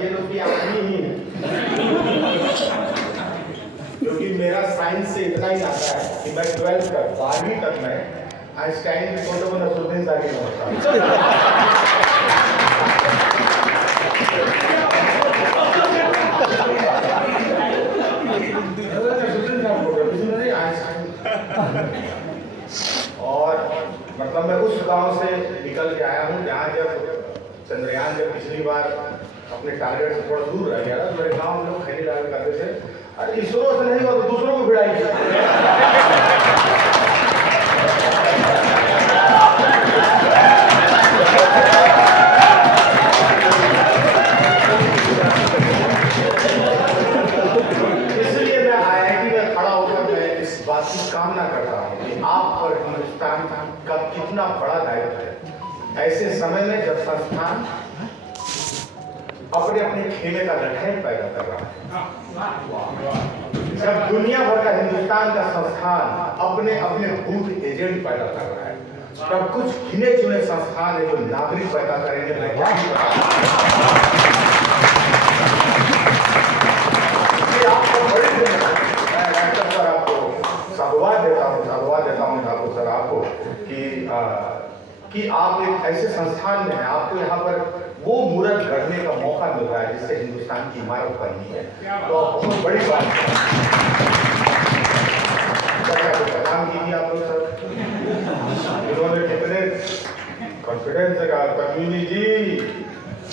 ये लोग भी आदमी ही है, क्योंकि मेरा साइंस से इतना ही आता है कि मैं 12th तक 12वीं तक मैं आइंस्टाइन की फोटो को नसरुद्दीन शाह की समझता हूँ। और मतलब मैं उस गांव से निकल के आया हूँ जहाँ जब चंद्रयान जब पिछली बार अपने टारगेट से थोड़ा दूर रह गया था, मेरे गांव में लोग खैनी डाल करते थे, अरे इसरो से नहीं हुआ तो दूसरों को भिड़ाई। इसलिए मैं IIT में खड़ा होकर मैं इस बात की कामना करता हूँ कि आप और हिंदुस्तान का कितना बड़ा दायित्व है ऐसे समय में जब संस्थान अपने अपने खेमे का लड़ाई पैदा कर रहा है, जब दुनिया भर का हिंदुस्तान का संस्थान अपने अपने बूथ एजेंट पैदा कर रहा है, तब कुछ गिने चुने संस्थान है जो नागरिक पैदा करेंगे। आपको बड़ी सर आपको साधुवाद देता हूँ ठाकुर सर आपको कि आप एक ऐसे संस्थान में हैं, आपको यहाँ पर वो मूर्त गढ़ने का मौका मिल रहा है जिससे हिंदुस्तान की इमारत बननी है, तो बहुत बड़ी बात है। काम कीजिए आप लोग सर, इन्होंने कितने कॉन्फिडेंस से कहा, कम्युनी जी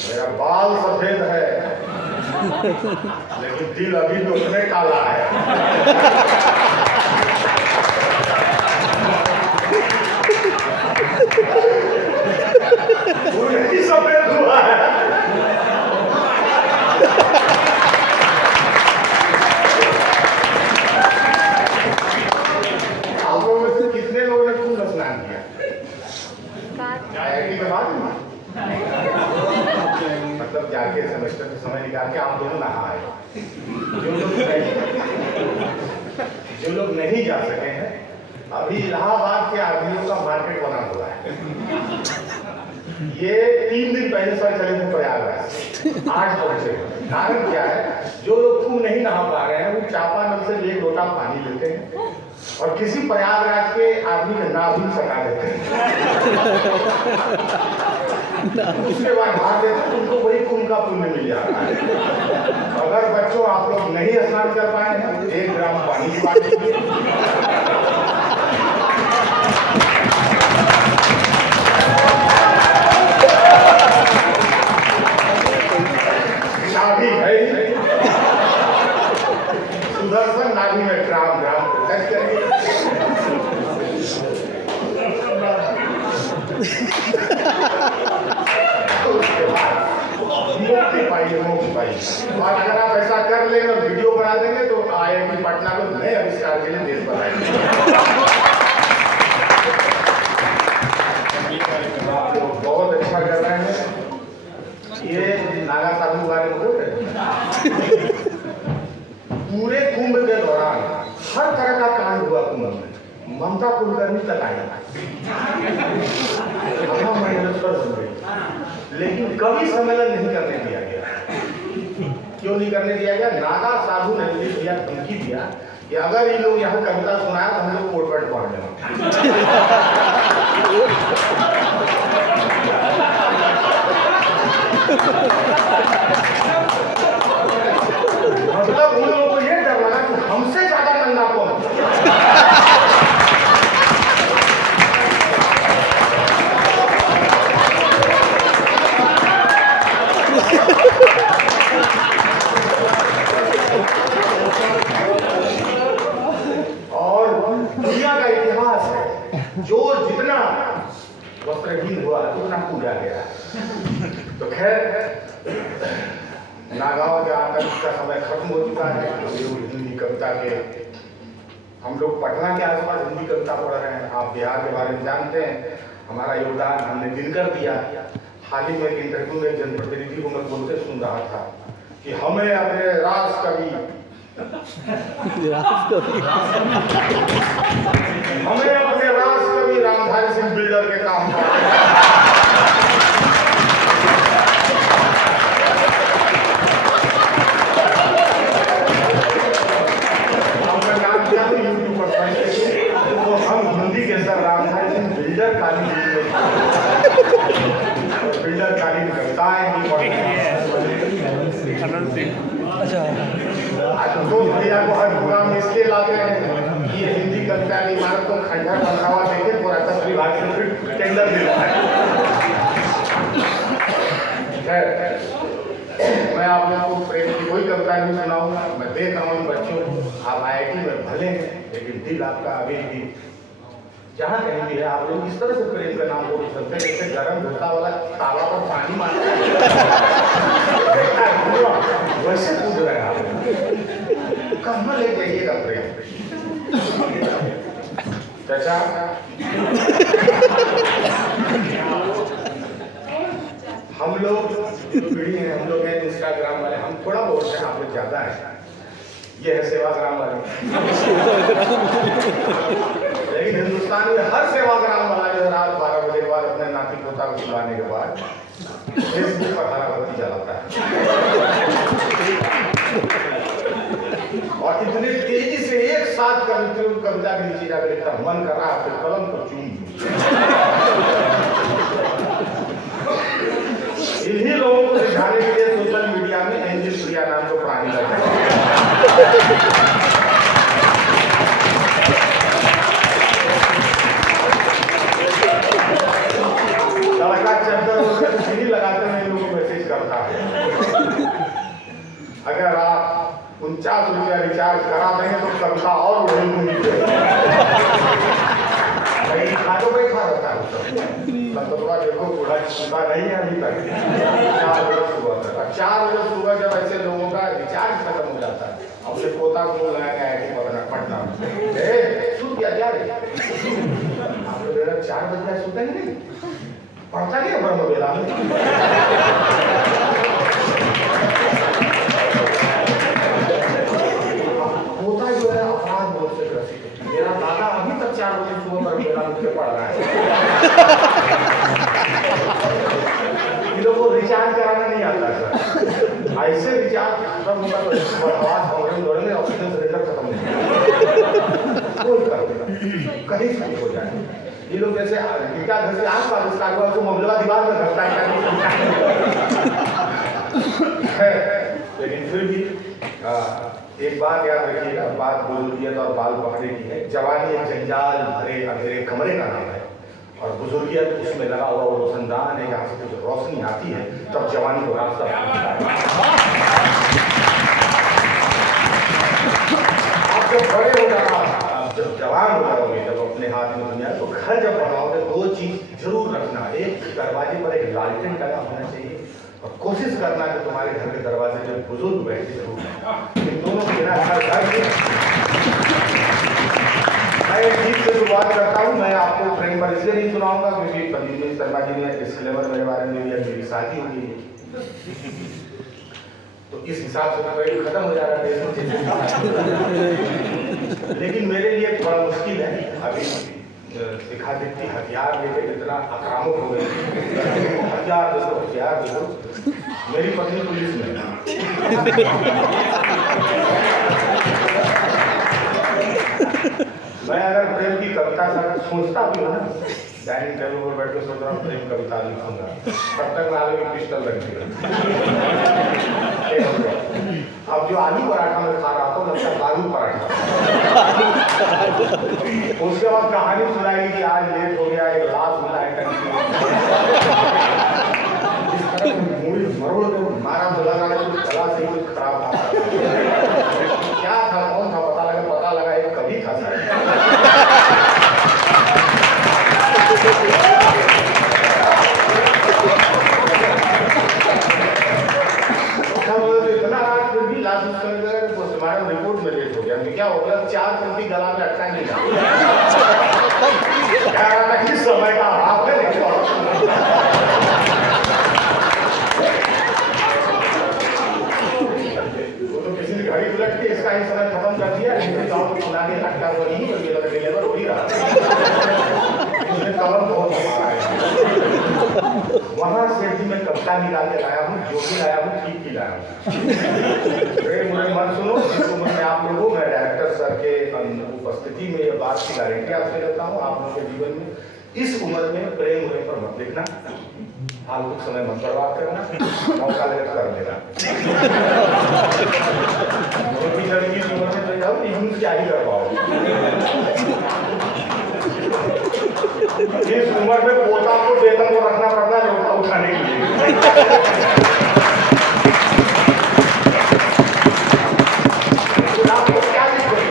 मेरा बाल सफेद है लेकिन दिल अभी भी उसमें काला है। सफेद हुआ है। आप लोगों में से कितने लोगों ने कुंभ स्नान किया? IIT के बाद मतलब जाके सेमेस्टर के समय निकाल के आप दोनों नहा आए। जो लोग नहीं जा सके हैं, अभी इलाहाबाद के आदमियों का मार्केट बना हुआ है। ये 3 दिन पहले सर चले थे प्रयागराज, आज पहुंचे। कारण क्या है, जो लोग कुंभ नहीं नहा पा रहे हैं वो चापानल से 1 लोटा पानी लेते हैं और किसी प्रयागराज के आदमी का नाभि सटा देते हैं, उसके बाद भाग देते हैं, उनको वही कुंभ का पुण्य मिल जाता है। अगर बच्चों आप लोग नहीं स्नान कर पाए हैं, 1 ग्राम पानी की बात कीजिए। नाभि है सुदर्शन नाभि में ग्राम ग्राम टच करेंगे। मुक्ति पाइए। और अगर आप ऐसा कर लेंगे और वीडियो बना देंगे तो IIT पटना को नए आविष्कार के लिए देश बनाएंगे। आप लोग बहुत अच्छा कर रहे हैं। ये नागा साधु बारे में बोल रहे हैं। पूरे कुंभ के दौरान हर तरह का कांड हुआ कुंभ में, ममता कुलकर्णी तक आई, लेकिन कभी सम्मेलन नहीं करने दिया गया। क्यों नहीं करने दिया गया? नागा साधु ने दिया, धमकी दिया कि अगर ये लोग यहाँ कविता सुनाया तो हम लोग कोर्ट पर पहुंच जाएंगे। मतलब उन लोगों को ये डर लगा कि हमसे ज्यादा नंगा कौन। और दुनिया का इतिहास है, जो जितना वस्त्रहीन हुआ उतना पूजा गया। तो खैर नागाओं के आतंक का समय खत्म हो चुका है। हिंदी कविता के हम लोग पटना के आसपास हिंदी कविता पढ़ रहे हैं। आप बिहार के बारे में जानते हैं, हमारा योगदान हमने दिनकर दिया। हाल ही में इंटरव्यू में जनप्रतिनिधि को मैं बोलते सुन रहा था कि हमें अपने राज कवि रामधारी सिंह बिल्डर के काम बिल्डर गाड़ी निकलताएं अच्छा आज तो भैया को हर प्रोग्राम में इसलिए लाते हैं कि ये हिंदी कविता की इमारत को खंडहर बना हुआ देखे पुरातत्व विभाग से फिर टेंडर दिला है। मैं आप लोगों को प्रेम की कोई कविता नहीं सुनाऊंगा। मैं देख रहा हूँ बच्चों आप IIT में भले हैं लेकिन दिल आपका अभी भी जहाँ कहीं भी है आप लोग इस तरह से प्रेम का नाम बोल सकते हैं जैसे गर्म धोता वाला तावा पर पानी मारता है वैसे पूछ रहे हैं आप कहाँ ले जाइएगा प्रेम चाचा हम लोग पीढ़ी है हम लोग हैं इंस्टाग्राम वाले हम थोड़ा बहुत हैं आप लोग ज्यादा है ये है सेवाग्राम वाले लेकिन हिंदुस्तान में हर सेवाग्राम वाला जो रात 12 बजे के बाद अपने नाती पोता को सुलाने के बाद फेसबुक पर हरा बत्ती जलाता है और इतनी तेजी से एक साथ कविता के नीचे जाकर लिखता मन कर रहा है फिर कलम को चूम इन्हीं लोगों को दिखाने के लिए सोशल मीडिया में एंजिल प्रिया नाम को प्राणी लगा लड़का चद्दर सीढ़ी लगाते हुए इन लोगों को मैसेज करता है अगर आप 49 रुपया रिचार्ज करा देंगे तो कविता और उड़ेगी खाटो पे खा रहता है मतलब देखो बूढ़ा छूटा नहीं है अभी तक 4 बजे सुबह तक 4 बजे सुबह जब ऐसे लोगों का रिचार्ज खत्म हो जाता है अपने पोता को लगाएंगे IIT पटना सुन क्या जा रही आप लोग 4 बजे सुतेंगे नहीं पढ़ता नहीं है ब्रह्म वेला में पोता जो है अपराध बोध से ग्रसित है मेरा दादा अभी तक 4 बजे सुबह ब्रह्म वेला में पढ़ रहा है इन लोगों को रिचार्ज कराना नहीं आता सर ऐसे रिचार्ज खत्म होगा तो आवाज दौड़ेंगे ऑक्सीजन सिलेंडर खत्म हो जाएगा कहीं से हो जाए ये लोग जैसे क्या घर से आस पास उसका को मंगलवा दीवार में घटता है लेकिन फिर भी एक बात याद रखिएगा बात बुजुर्गियत और बाल पकड़े की है जवानी एक जंजाल भरे अंधेरे कमरे का नाम है और बुजुर्गियत उसमें लगा हुआ वो रोशनदान है जहाँ से कुछ रोशनी आती है तब जवानी को रास्ता आप जब बड़े हो जाना जब जवान हो जाओगे जब अपने हाथ में दुनिया तो घर जब बनाओगे 2 चीज जरूर रखना एक दरवाजे पर एक लालटेन लगा होना चाहिए और कोशिश करना कि तुम्हारे घर के दरवाजे जो बुजुर्ग बैठे जरूर इन दोनों के बिना घर मैं एक गीत से शुरुआत करता हूँ मैं आपको प्रेम पर इसलिए नहीं सुनाऊंगा क्योंकि पद्मिनी शर्मा जी ने डिस्क्लेमर मेरे बारे में दिया मेरी शादी हो गई तो इस हिसाब से प्रेम खत्म हो जा रहा है लेकिन मेरे लिए थोड़ा मुश्किल है अभी सिखा देती हथियार लेके इतना आक्रामक हो गए हथियार देखो मेरी पत्नी पुलिस में मैं अगर प्रेम की कविता सोचता भी हूँ ना डाइनिंग टेबल पर बैठ के सोच रहा हूँ प्रेम कविता लिखूंगा तब तक मैं आलू की पिस्टल रख दिया अब जो आलू पराठा में खा रहा था लगता आलू पराठा उसके बाद कहानी सुनाई कि आज लेट हो गया एक लाश मिला है मरोड़ मारा तो लगा गला से ही कुछ खराब था क्या था कौन था पता लगा एक कवि था इतना रात फिर भी लाश पोस्टमार्टम रिपोर्ट में लेट हो गया क्या हो गया 4 पंक्ति गला में अटका नहीं था किस समय का आप है घड़ी उलट के इसका ही समय खत्म कर दिया सुनाने लगता वो नहीं डिलीवर हो ही रहा कलम बहुत वहां से भी मैं कविता निकाल के लाया हूँ जो भी लाया हूँ ठीक ही लाया हूँ मुझे मन सुनो इस उम्र में आप लोगों मैं डायरेक्टर सर के उपस्थिति में ये बात की गारंटी आपसे लेता हूँ आप लोगों के जीवन में इस उम्र में प्रेम होने पर मत लिखना, फालतू समय मत बर्बाद करना, मौका लगे कर लेना। छोटी लड़की की उम्र में तो जाओ नहीं, हम क्या ही कर पाओगे। इस उम्र में पोता को वेतन को रखना पड़ता है लोटा उठाने के लिए। आपको क्या दिक्कत?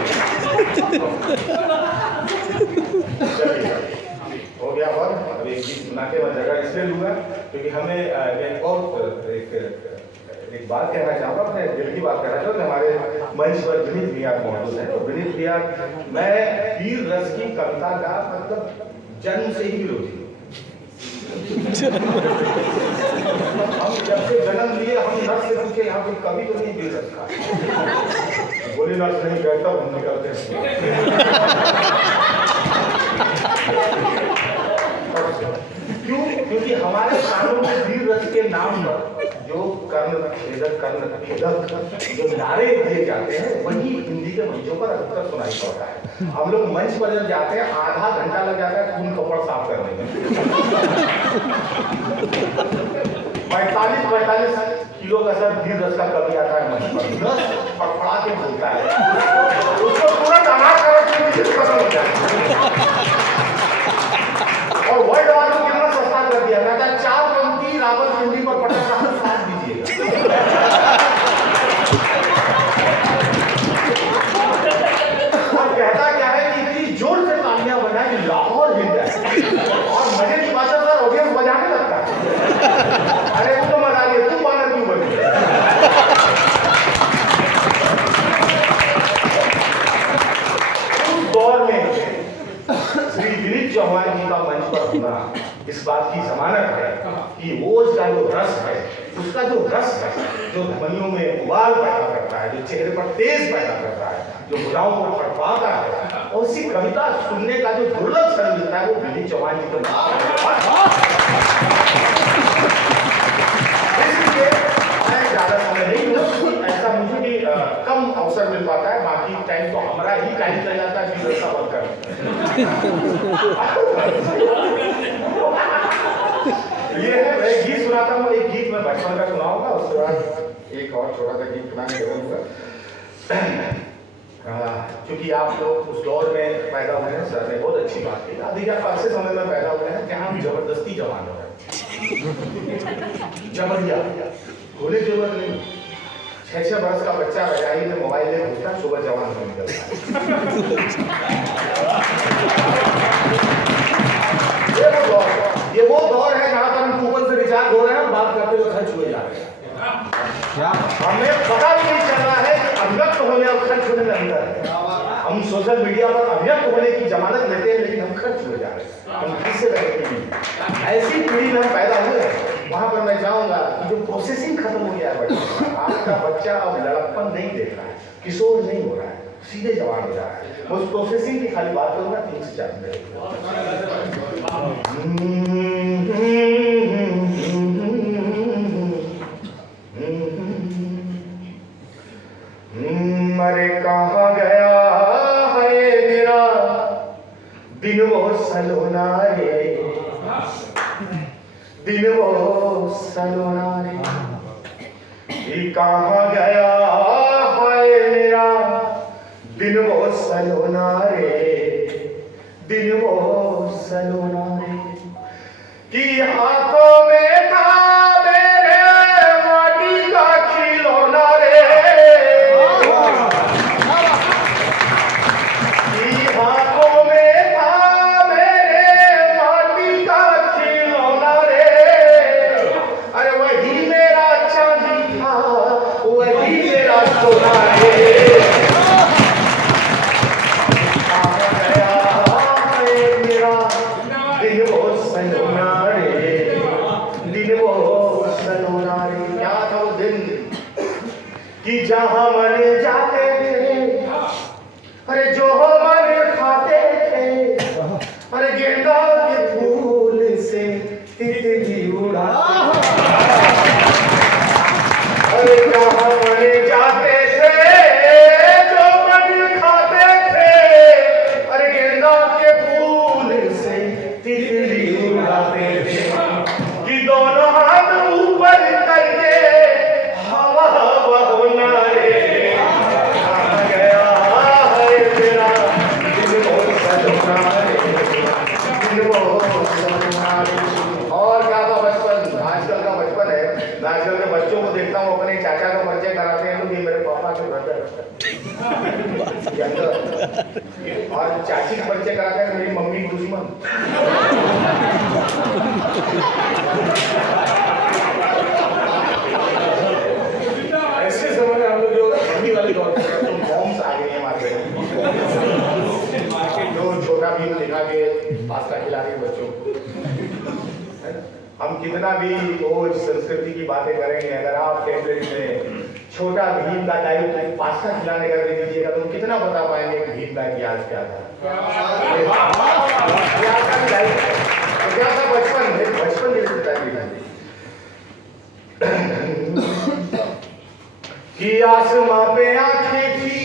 हो गया और अब एक गीत सुना के मैं जगह इसलिए लूंगा क्योंकि हमें एक बात कहना चाहूँगा, मैं दिल की बात कहना चाहूँगा। हमारे मंच पर विनीत भैया मौजूद है और विनीत भैया, मैं वीर रस की कविता का मतलब जन्म से ही विरोधी हूँ। हम जब से जन्म लिए हम नर्स से पूछे यहाँ कोई कवि तो नहीं वीर रस का, बोले नर्स नहीं कहता हम निकलते हैं। क्यों? क्योंकि हमारे कानून में वीर रस के नाम पर जो कर्ण भेदक जो नारे दिए जाते हैं वही हिंदी के मंचों पर अधिकतर सुनाई पड़ता है। हम लोग मंच पर जब जाते हैं आधा घंटा लग जाता है खून कपड़ साफ करने में। 45 किलो का सर वीर रस का कवि आता है मंच पर, 10 फड़फड़ा के बोलता है, उसको तुरंत अनाज खत्म हो जाए। और वर्ल्ड वार को कितना सस्ता कर दिया, कहता है 4 पंक्ति रावल पिंडी पर पटक कर साथ दीजिएगा। और कहता क्या है कि इतनी जोर से तालियां बजाए कि लाहौर हिल जाए। और मजे की बात है सर, ऑडियंस बजाने लगता है। अरे वो तो मजा लिया, तुम बानर क्यों बनी? उस दौर में श्री विनीत चौहान जी का मंच पर होना इस बात की जमानत है कि वो उसका जो रस है, उसका जो रस है, जो ध्वनियों में उबाल पैदा करता है, जो चेहरे पर तेज पैदा करता है, जो भुजाओं को फड़फड़ाता है, और उसी कविता सुनने का जो दुर्लभ क्षण मिलता है वो विनीत चौहान जी को। इसलिए मैं ज्यादा समय नहीं हूँ, ऐसा मुझे भी कम अवसर मिल पाता है, बाकी टाइम तो हमारा ही टाइम चल जाता है वीर रस का बनकर। ये है, मैं गीत सुनाता हूँ, एक गीत मैं बचपन का सुनाऊंगा, उसके बाद एक और छोटा सा गीत सुनाने लगूंगा। क्योंकि आप लोग उस दौर में पैदा हुए हैं, सर ने बहुत अच्छी बात की, अधिकार ऐसे समय में पैदा हुए हैं जहाँ हम जबरदस्ती जवान हो रहे हैं। जबरिया गोली जरूरत नहीं, 6-6 बरस का बच्चा रजाई में मोबाइल ले घुसता, सुबह जवान हो निकलता है। ये वो दौर है जहां पर हम कूपन से रिचार्ज हो रहे हैं और बात करते हुए खर्च हुए जा रहे हैं। हमें पता भी नहीं चल रहा है कि अभिव्यक्त होने और खर्च होने में अंतर है। हम सोशल मीडिया पर अभिव्यक्त होने की जमानत लेते हैं, लेकिन हम खर्च हुए जा रहे हैं। हम किससे लगे पीढ़ी, ऐसी पीढ़ी में हम पैदा हुए हैं, वहां पर मैं जाऊंगा कि जो प्रोसेसिंग खत्म हो गया है बच्चे, आज का बच्चा अब लड़कपन नहीं देख रहा है, किशोर नहीं हो रहा है, सीधे जवान हो रहा है। मैं उस प्रोसेसिंग की खाली बात करूंगा 3 से 4 मिनट। अरे कहाँ गया है मेरा दिन वो सलोना रे, दिन वो सलोना रे, कहाँ गया है मेरा दिन वो सलोना रे, दिन वो सलोना रे, कि हाथों में था मेरे माटी का खिलौना रे, कि हाथों में था मेरे माटी का खिलौना रे, अरे वही मेरा चांदी था, वही मेरा सोना रे, कि जहां मन जाते थे, अरे जो मन खाते थे, अरे गेंदा के फूल से तितली उड़ाते, अरे जहां मन जाते थे, जो मन खाते थे, अरे गेंदा के फूल से तितली और चाची का परिचय कराता है मेरी मम्मी की दुश्मन। ऐसे समय में हम लोग जो मम्मी वाले दौर पे तो मॉम्स आ गई हैं हमारे जो छोटा भी दिखा के पास्ता खिला रही बच्चों को। हम कितना भी वो संस्कृति की बातें करेंगे, अगर आप टेम्पलेट में छोटा भीम का दायित्व पास्ता खिलाने का दे दीजिएगा तो कितना बता पाएंगे कि भीम का इतिहास क्या था, क्या था बचपन के लिए कि आसमां पे आंखें थी,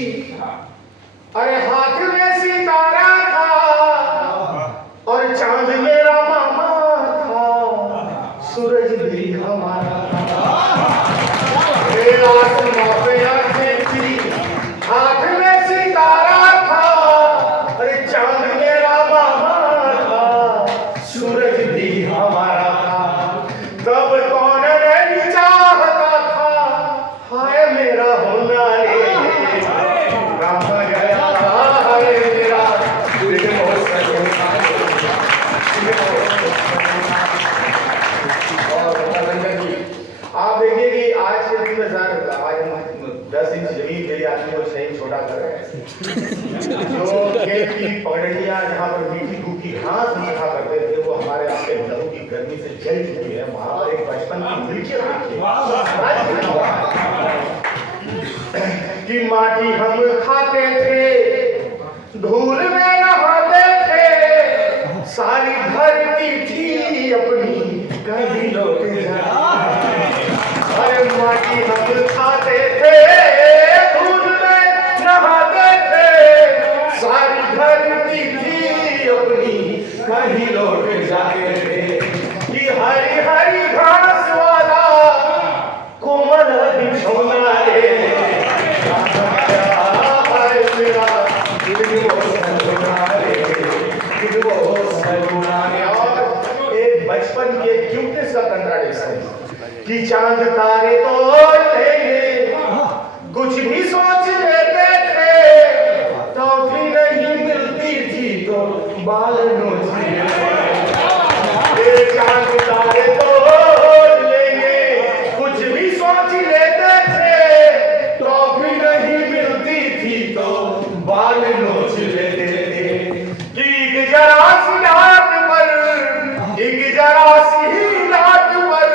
अरे हाथ में सितारा था और चांद मेरा मामा था, सूरज भी हमारा था। आसमां पे आंखें थी, हाथ में सितारा था, अरे चांद मेरा मामा था, सूरज भी हमारा था। तब कौन नहीं चाहता था हाय मेरा होना रे, कहाँ गया हाय मेरा दिल बहुत सजना। आप देखिए कि आज के दिन में आज हम 10 इंच जमीन के लिए आदमी को सही छोटा कर रहे हैं। जो खेत की पगड़ियाँ जहाँ पर मीठी सूखी घास रखा करते थे वो हमारे आपके लहू की गर्मी से जल चुकी है। वहाँ पर एक बचपन की मिल्कियत कि माटी हम खाते थे, धूल में नहाते थे, सारी धरती थी अपनी कभी लौट जाए। अरे माटी हम खाते थे, धूल में नहाते थे, सारी धरती थी अपनी कहीं लौट जाते थे। कि हरी हरी घास वाला कोमल बिछौना रे, एक बचपन की एक क्यूटनेस का कंट्राडिक्शन कि चांद तारे तो लेंगे, कुछ भी सोच लेते थे, तो भी नहीं मिलती थी तो बाल नोच लेते। चांद तारे तो लेंगे, कुछ भी सोच लेते थे, तो भी नहीं मिलती थी तो बाल नोच लेते थे। कि एक जरा सी नाक पर, एक जरा सी नाक पर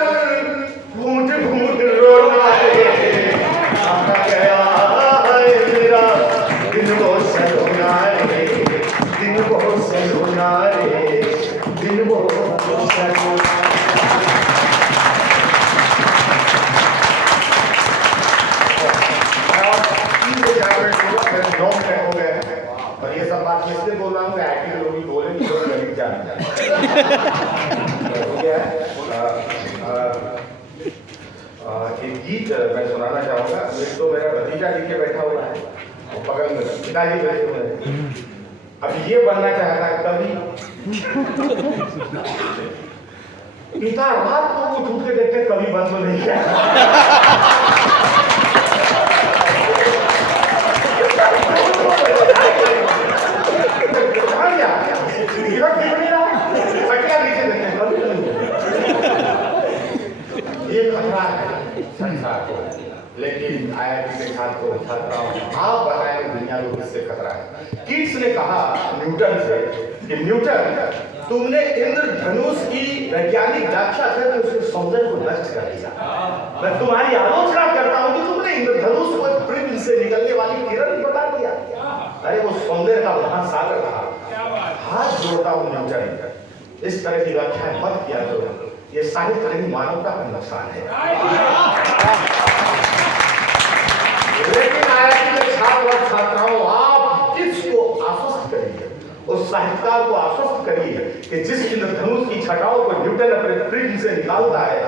घूंट घूंट रोना रे, कहाँ गया है मेरा दिन वो सलोना रे, दिन वो सलोना रे, दिन वो सलोना। और ये सब बात इसलिए बोल रहा हूँ कि लोग बोले कि लोग गरीब जान एक गीत मैं सुनाना चाहूंगा। एक तो मेरा भतीजा जी के बैठा हुआ है और बगल में पिताजी बैठे हुए हैं। अब ये बनना चाहता है कभी पिता रात को वो उठ के देखते कभी बंद तो नहीं किया। ये खतरा है संसार को, लेकिन आईआईटी के छात्रों छात्राओं आप बताएं दुनिया को किससे खतरा है। कीट्स ने कहा न्यूटन से कि न्यूटन तुमने इंद्रधनुष की वैज्ञानिक व्याख्या करके उसके सौंदर्य को नष्ट कर दिया। मैं तुम्हारी आलोचना करता हूं कि तुमने इंद्रधनुष को पृथ्वी से निकलने वाली किरण बता दिया। अरे वो सौंदर्य का महासागर था। हाथ जोड़ता हूं न्यूटन, इस तरह की व्याख्या मत किया करो, ये साहित्य मानवता का नुकसान है। लेकिन आईआईटी के छात्र और छात्राओं आप किसको आश्वस्त करिए, उस साहित्यकार को आश्वस्त करिए कि जिस इंद्रधनुष की छटाओं को न्यूटन अपने प्रिज्म से निकालता है,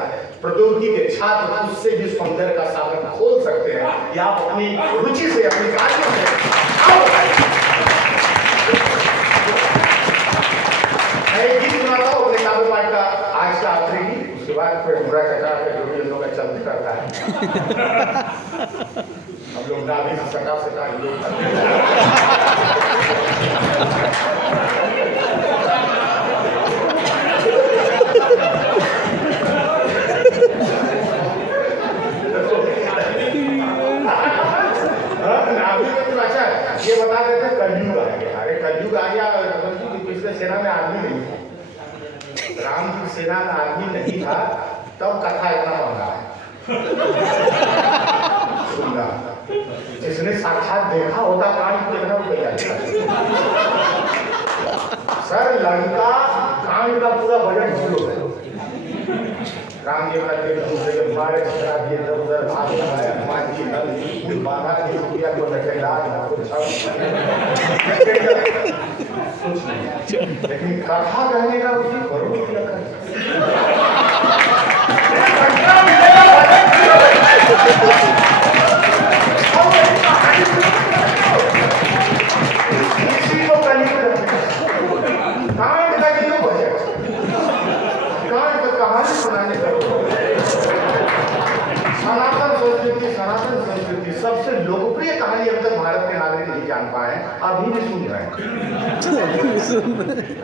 प्रौद्योगिकी के छात्र उससे भी सौंदर्य का सागर खोल सकते हैं। या आप अपनी रुचि से अपनी कार्यों से मैं गीत सुनाता हूँ अपने काव्य पाठ का, आज का आखिरी गीत, उसके बाद फिर बुरा चटा के जो भी हम लोग का चलते रहता है। हम लोग ना भी सटा अच्छा ये बता रहे थे कलयुग आ गया। अरे कलयुग आ गया, पिछले सेना में आदमी नहीं था, राम की सेना में आदमी नहीं था, तब कथा इतना महंगा है। सुनना, जिसने साक्षात देखा होता कांड कितना रुपया सर, लंका कांड का पूरा बजट जीरो है। राम जी का दिल दूसरे के मारे चला दिए, इधर उधर भाग लगाया, हनुमान जी नल बाधा की रुपया को रखेगा ना कुछ नहीं, लेकिन कथा कहने का उसी करोड़ की रखा इसी को कलयुग कांड का जीरो बजट, कांड का कहानी सुनाने का। सनातन संस्कृति सबसे लोकप्रिय कहानी अब तक भारत के नागरिक नहीं जान पाए, अभी भी सुन रहे हैं।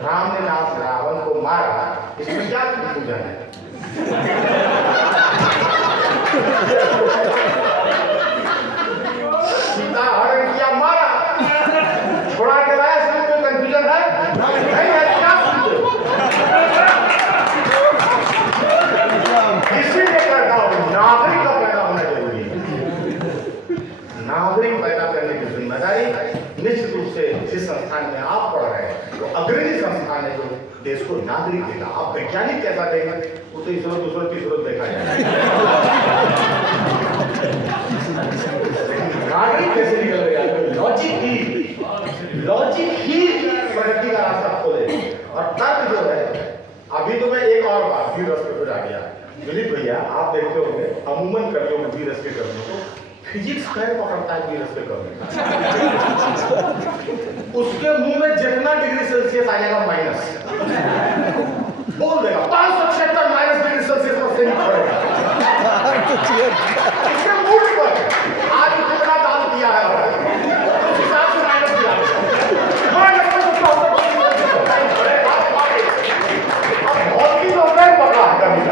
राम ने रावण को मारा, इसमें क्या पूजा है? सीता हरण किया, मारा, छोड़ा के लाया, इसमें कोई कंफ्यूजन है? नहीं है, क्या पूछते? इसीलिए कहता हूं नागरिक का पैदा होना जरूरी है। नागरिक पैदा करने की जिम्मेदारी निश्चित रूप से जिस संस्थान में आप पढ़ रहे हैं, तो अग्रणी संस्थान है जो देश को नागरिक देगा। आप वैज्ञानिक कैसा देंगे, वो तो ईश्वर दूसरा तीसरा देखा जाए, नागरिक कैसे निकल रहे हैं? लॉजिक ही प्रगति का रास्ता खोले। और तर्क जो है, अभी तो मैं एक और बात वीर रस पे फिर आ गया। दिलीप भैया, आप देखते होंगे अमूमन कर्मियों में वीर रस के कर्मियों को फिजिक्स खैर पकड़ता है वीर रस के कर्मी, उसके मुंह में जितना डिग्री सेल्सियस आ जाएगा माइनस बोल देगा, 576 माइनस डिग्री सेल्सियस पर से पड़ेगा। इसके मूड पर आज कितना दाम दिया है, उस हिसाब से माइनस दिया है। अब बहुत ही लोग पकड़ा कभी